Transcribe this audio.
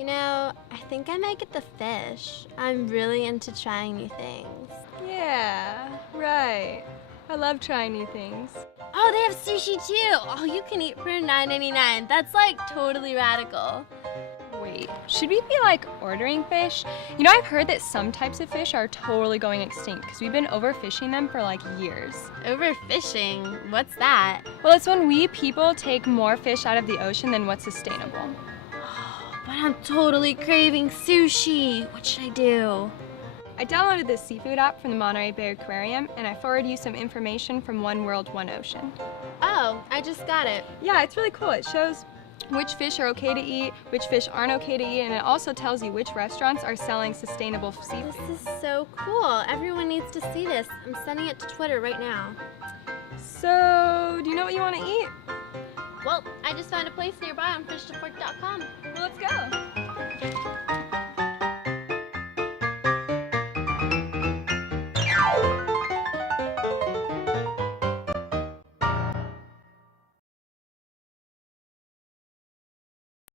You know, I think I might get the fish. I'm really into trying new things. Yeah, right. I love trying new things. Oh, they have sushi too! All you can eat for $9.99. That's like totally radical. Wait, should we be like ordering fish? You know, I've heard that some types of fish are totally going extinct because we've been overfishing them for like years. Overfishing? What's that? Well, it's when we people take more fish out of the ocean than what's sustainable. But I'm totally craving sushi. What should I do? I downloaded this seafood app from the Monterey Bay Aquarium and I forwarded you some information from One World, One Ocean. Oh, I just got it. Yeah, it's really cool. It shows which fish are okay to eat, which fish aren't okay to eat, and it also tells you which restaurants are selling sustainable seafood. This is so cool. Everyone needs to see this. I'm sending it to Twitter right now. So, do you know what you want to eat? Well, I just found a place nearby on fish2fork.com.